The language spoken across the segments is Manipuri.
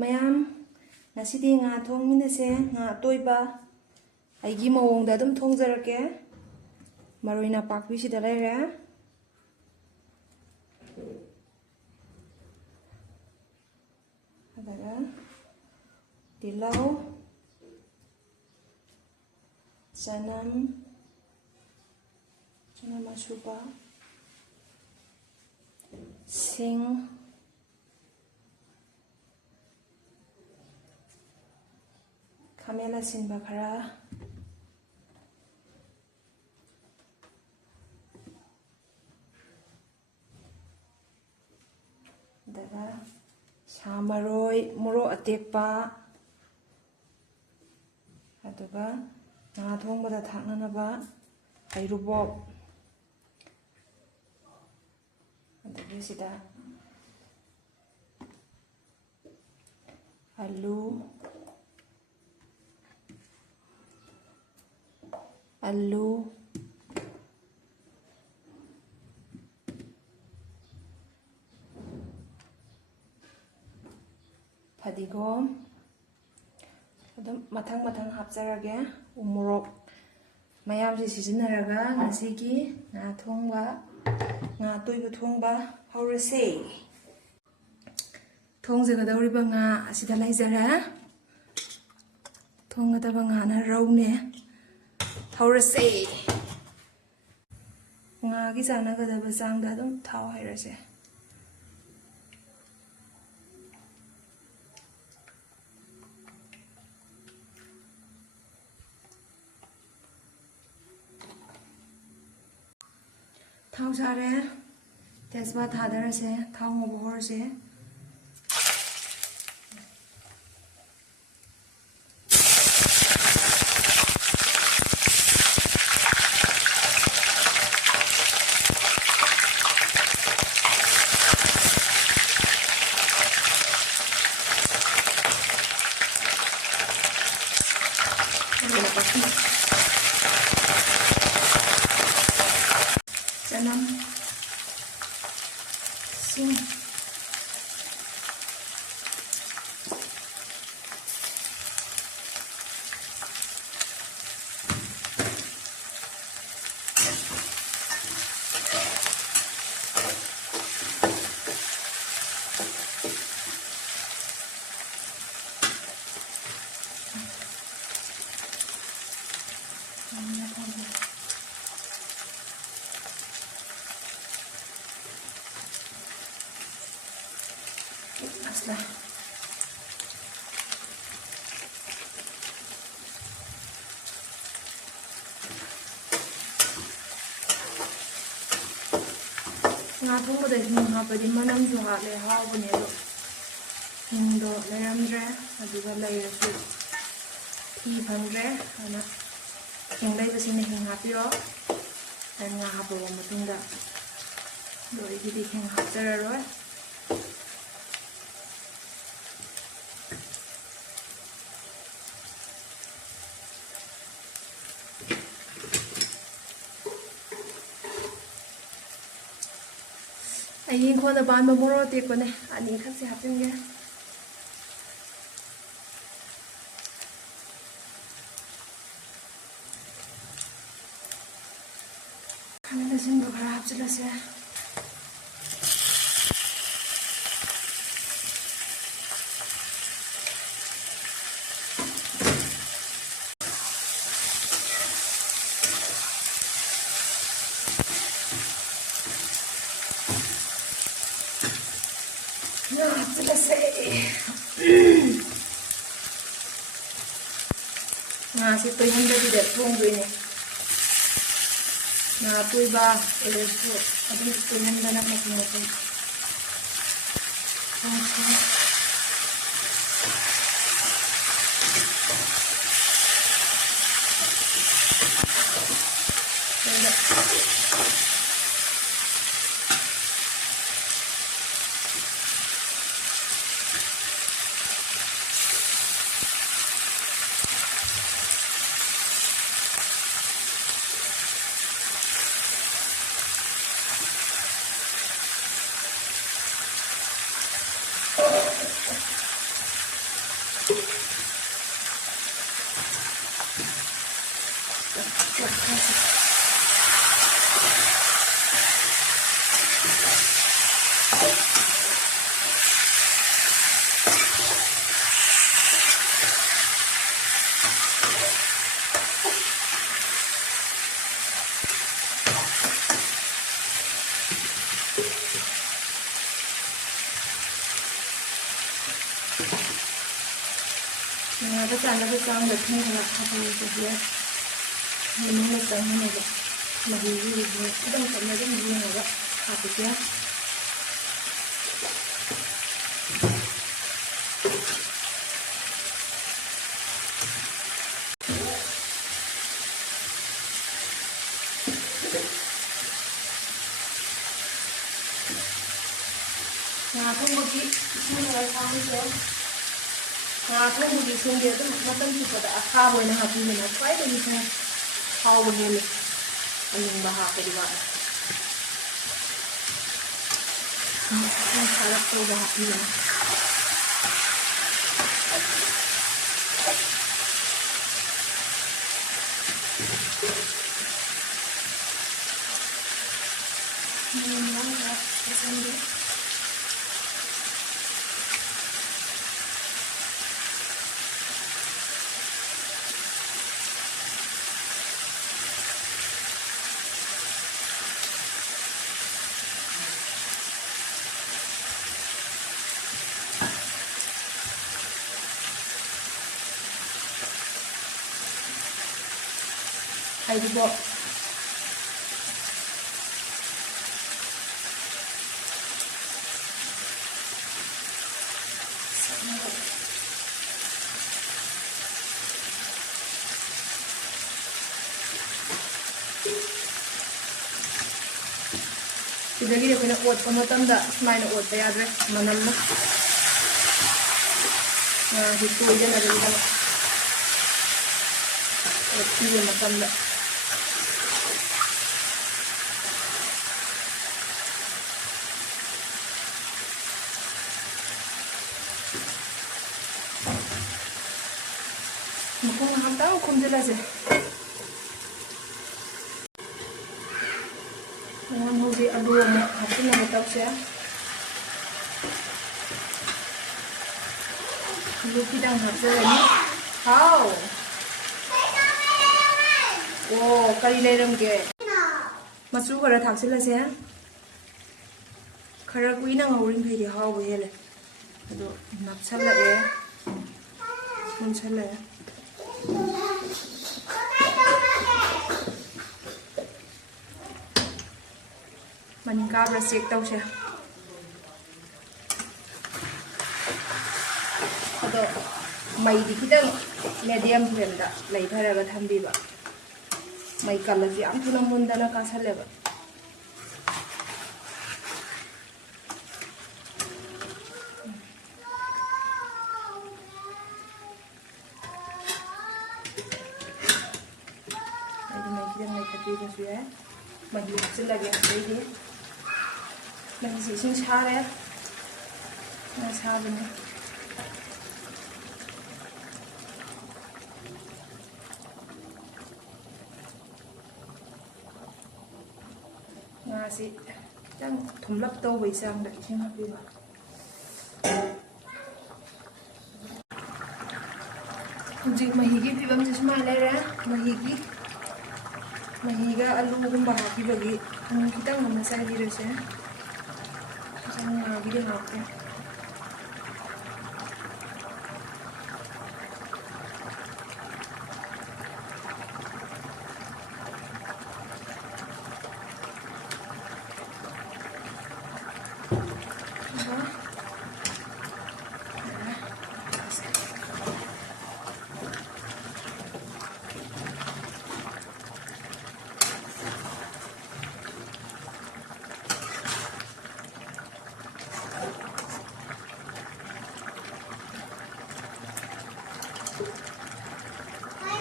mayam ngasidi nga thongminase nga atoiba aigi mawongda adum thongjarake maroi napakpi sida leire adaga tilau chanam asupa sing Kamela sinba khara daga samaroi moro atekpa aduga nga thongbada thaknanaba hairubok aduga sida alu fadigom adum mathang hapjarage umurok mayamsi sizinaraga ngasigi nga thongba nga toiba thongba haurase thongjagadawriba nga asida laijara thonggadaba nga na raune haurase nga gi janagadaba jangda adum thau hairase thau sare tesba thadarase thau ngoborse Janam sing asla nga thongbada hing hapadi manamju hale hawbane do hingdo leramdre aduga layrasu thi phangre ana hinglai basine hing hapio dan nga hapabo matungda do igidi hing hapjararoi Ayi khona ban ba moro te ko ne ani khase hapinge kamera singo khara hapjalase nga si toihong di thong ini nga Atoiba eleso adun toihong na makumoto Ngà cái trang được thêm là hạt mì của phía mình muốn một tầng như này vậy mà vì cái đồng tầng này rất là nhiều vậy hạt của phía ngà không có chị không là sao bây giờ ngà không có chị xuống địa nó tâm chụp vào đã pha bồi nó hạt thì mình nó phải được như thế pha bồi này mình bà hạt cái gì vậy không phải là sâu bà hạt như thế hay đi bộ Jadi dia kena uat pemotam dah, semai nak uat bayar deh, mana nak? Nah, itu aja nak jadi kalau uat dia makan dah. Muka maham tahu kum jelas je. Yang mau diadu nak hati nak tahu saya. Lu kita hati ni. How? Oh, kari lerem ke. Masuk kerja thak sila saya. Kerja kui nang awurin kaya dia how boleh le. Aduh, nak salah ya. Mun salah ya. Mình cao ra xịt đâu chưa? Mày thì kita medium flame da lấy thay ra tham đi vậy. Mày cần là gì ăn thu năm môn da nó cá sấu vậy. Mày kita mày cắt đi cái gì á? Mày đi xin là cái gì đi? Mày chỉ xin xa đấy, mày xa bên này. Ngà chị đang thùng lấp tô bì sang đậy trên mặt đi vào. Chị mahigi pibam chị mà lấy ra mahiga alu gum bahagi bagi kita nggak masalah di rasa jangan lagi deh aku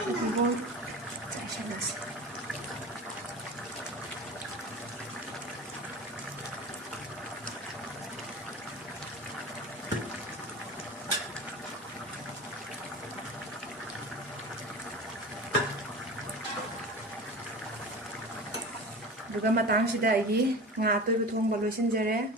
이거 잘 샤워했어. 누가 마땅시다 이기 nga tôi bị thong vào lối xin dere